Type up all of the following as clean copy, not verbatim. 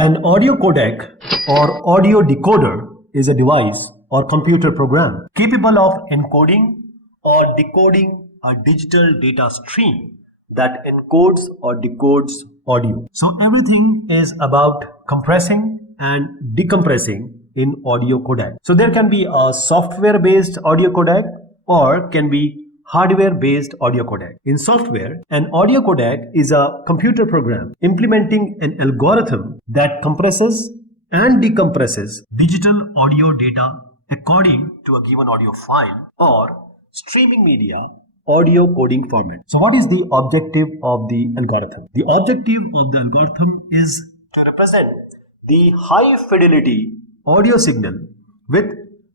An audio codec or audio decoder is a device or computer program capable of encoding or decoding a digital data stream that encodes or decodes audio. So everything is about compressing and decompressing in audio codec. So there can be a software based audio codec or can be hardware based audio codec. In software, an audio codec is a computer program implementing an algorithm that compresses and decompresses digital audio data according to a given audio file or streaming media audio coding format. So what is the objective of the algorithm? The objective of the algorithm is to represent the high fidelity audio signal with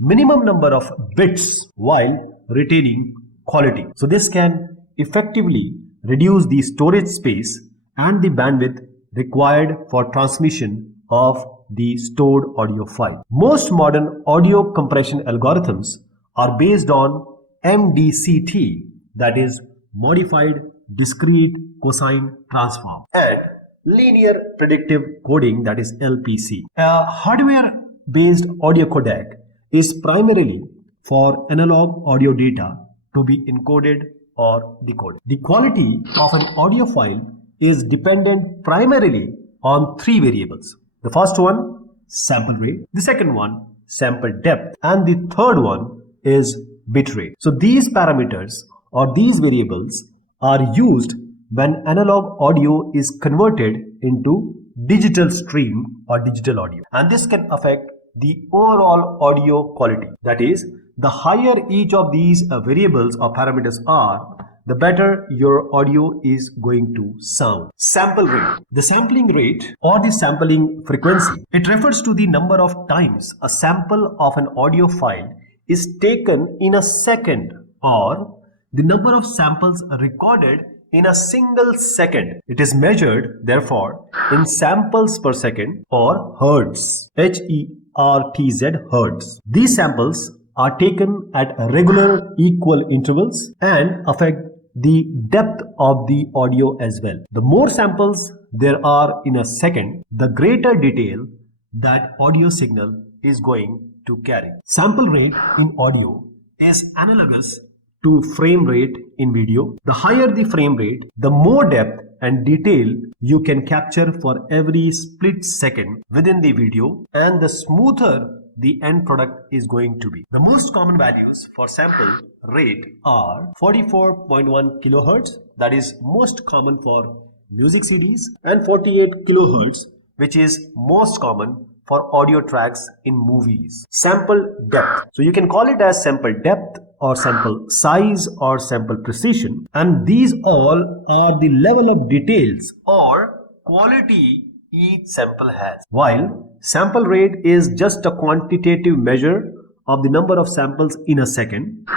minimum number of bits while retaining quality. So this can effectively reduce the storage space and the bandwidth required for transmission of the stored audio file. Most modern audio compression algorithms are based on MDCT, that is Modified Discrete Cosine Transform, and Linear Predictive Coding, that is LPC. A hardware-based audio codec is primarily for analog audio data to be encoded or decoded. The quality of an audio file is dependent primarily on three variables. The first one, sample rate. The second one, sample depth. And the third one is bit rate. So these parameters or these variables are used when analog audio is converted into digital stream or digital audio. And this can affect the overall audio quality. That is, the higher each of these variables or parameters are, the better your audio is going to sound. Sample rate. The sampling rate or the sampling frequency, it refers to the number of times a sample of an audio file is taken in a second or the number of samples recorded in a single second. It is measured, therefore, in samples per second or hertz. H-E-R-T-Z, hertz. These samples are taken at regular equal intervals and affect the depth of the audio as well. The more samples there are in a second, the greater detail that audio signal is going to carry. Sample rate in audio is analogous to frame rate in video. The higher the frame rate, the more depth and detail you can capture for every split second within the video, and the smoother the end product is going to be. The most common values for sample rate are 44.1 kilohertz, that is most common for music CDs, and 48 kilohertz, which is most common for audio tracks in movies. Sample depth. So you can call it as sample depth or sample size or sample precision, and these all are the level of details or quality each sample has, while sample rate is just a quantitative measure of the number of samples in a second.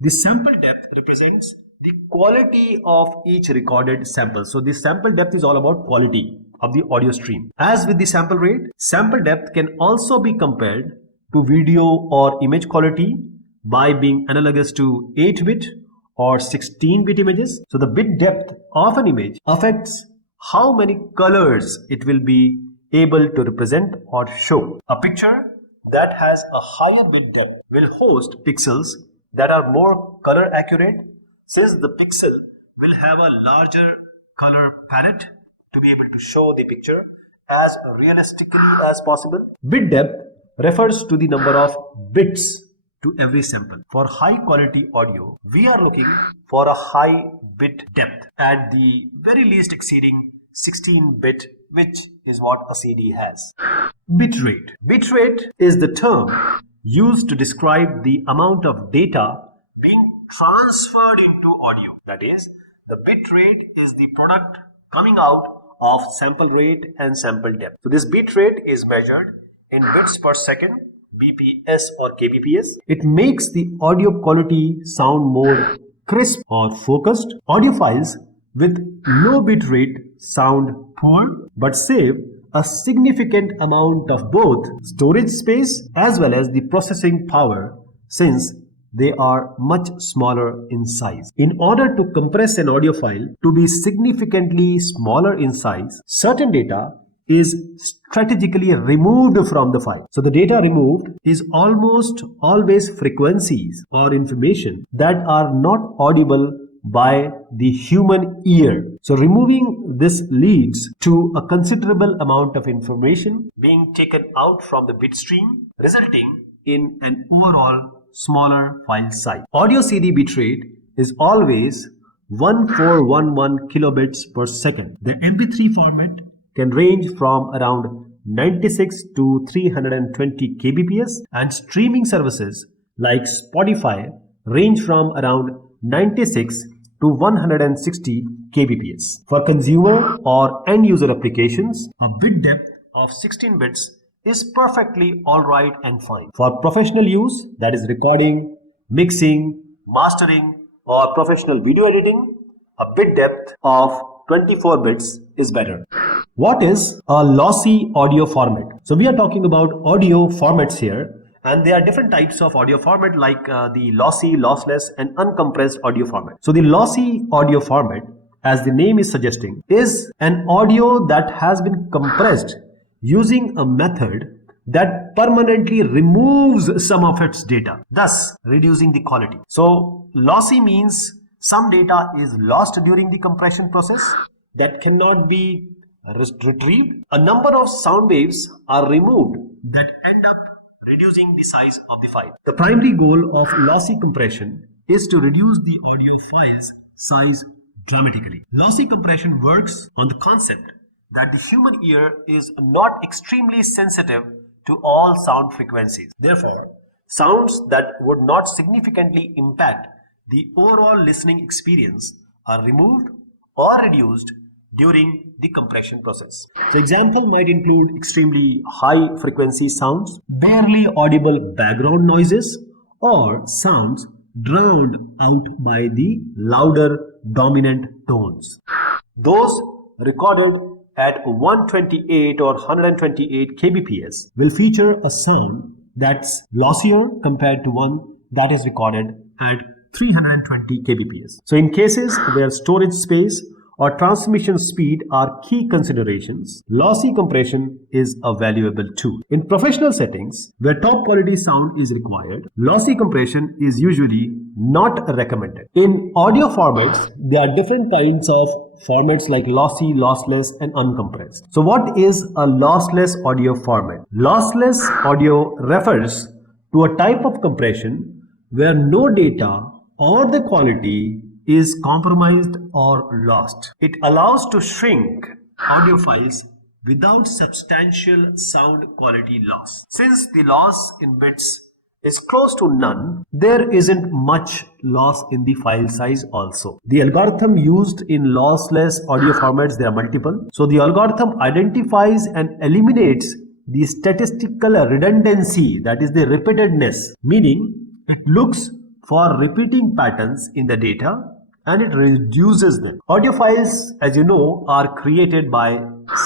The sample depth represents the quality of each recorded sample. So the sample depth is all about quality of the audio stream. As with the sample rate, sample depth can also be compared to video or image quality by being analogous to 8-bit or 16-bit images. So the bit depth of an image affects how many colors it will be able to represent or show. A picture that has a higher bit depth will host pixels that are more color accurate, since the pixel will have a larger color palette to be able to show the picture as realistically as possible. Bit depth refers to the number of bits to every sample. For high quality audio, we are looking for a high bit depth at the very least exceeding 16-bit, which is what a CD has. Bitrate. Bitrate is the term used to describe the amount of data being transferred into audio. That is, the bitrate is the product coming out of sample rate and sample depth. So this bitrate is measured in bits per second, BPS or kbps. It makes the audio quality sound more crisp or focused. Audio files with low bit rate sound poor but save a significant amount of both storage space as well as the processing power, since they are much smaller in size. In order to compress an audio file to be significantly smaller in size, certain data is strategically removed from the file. So the data removed is almost always frequencies or information that are not audible by the human ear. So removing this leads to a considerable amount of information being taken out from the bit stream, resulting in an overall smaller file size. Audio CD bitrate is always 1411 kilobits per second. The MP3 format can range from around 96 to 320 kbps, and streaming services like Spotify range from around 96 to 160 kbps. For consumer or end user applications, a bit depth of 16 bits is perfectly alright and fine. For professional use, that is recording, mixing, mastering, or professional video editing, a bit depth of 24 bits is better. What is a lossy audio format? So we are talking about audio formats here, and there are different types of audio format like the lossy, lossless, and uncompressed audio format. So the lossy audio format, as the name is suggesting, is an audio that has been compressed using a method that permanently removes some of its data, thus reducing the quality. So lossy means some data is lost during the compression process that cannot be retrieved. A number of sound waves are removed that end up reducing the size of the file. The primary goal of lossy compression is to reduce the audio file's size dramatically. Lossy compression works on the concept that the human ear is not extremely sensitive to all sound frequencies. Therefore, sounds that would not significantly impact the overall listening experience are removed or reduced during the compression process. So example might include extremely high frequency sounds, barely audible background noises, or sounds drowned out by the louder dominant tones. Those recorded at 128 or 128 kbps will feature a sound that's lossier compared to one that is recorded at 320 kbps. So in cases where storage space or transmission speed are key considerations, lossy compression is a valuable tool. In professional settings where top quality sound is required, lossy compression is usually not recommended. In audio formats, there are different kinds of formats like lossy, lossless, and uncompressed. So what is a lossless audio format? Lossless audio refers to a type of compression where no data or the quality is compromised or lost. It allows to shrink audio files without substantial sound quality loss. Since the loss in bits is close to none, there isn't much loss in the file size also. The algorithm used in lossless audio formats, there are multiple. So the algorithm identifies and eliminates the statistical redundancy, that is the repeatedness, meaning it looks for repeating patterns in the data and it reduces them. Audio files, as you know, are created by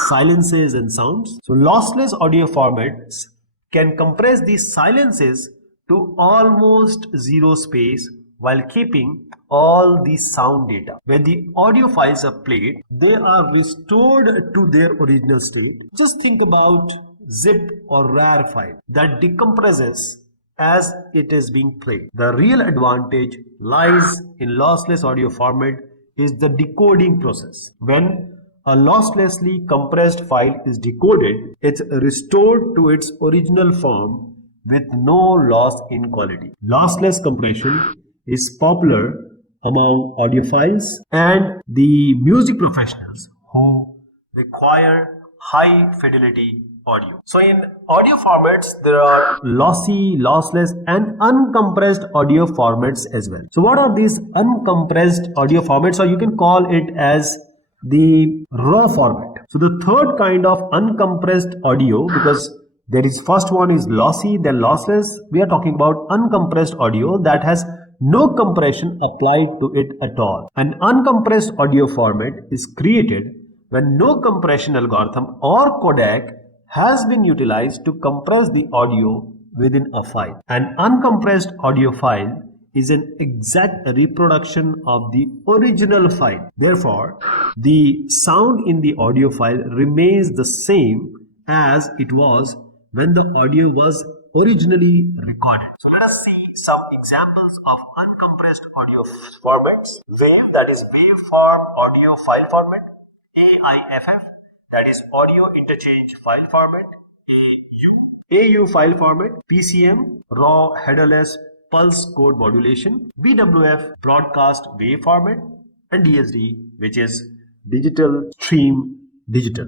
silences and sounds. So lossless audio formats can compress these silences to almost zero space while keeping all the sound data. When the audio files are played, they are restored to their original state. Just think about zip or RAR file that decompresses as it is being played. The real advantage lies in lossless audio format is the decoding process. When a losslessly compressed file is decoded, it's restored to its original form with no loss in quality. Lossless compression is popular among audiophiles and the music professionals who require high fidelity audio. So in audio formats, there are lossy, lossless, and uncompressed audio formats as well. So what are these uncompressed audio formats, or you can call it as the raw format? So the third kind of uncompressed audio, because there is first one is lossy, then lossless, we are talking about uncompressed audio that has no compression applied to it at all. An uncompressed audio format is created when no compression algorithm or codec has been utilized to compress the audio within a file. An uncompressed audio file is an exact reproduction of the original file. Therefore, the sound in the audio file remains the same as it was when the audio was originally recorded. So let us see some examples of uncompressed audio formats. WAV, that is waveform audio file format. AIFF, that is audio interchange file format. AU file format. PCM, raw headerless pulse code modulation. BWF, broadcast wave format. And DSD, which is digital stream digital.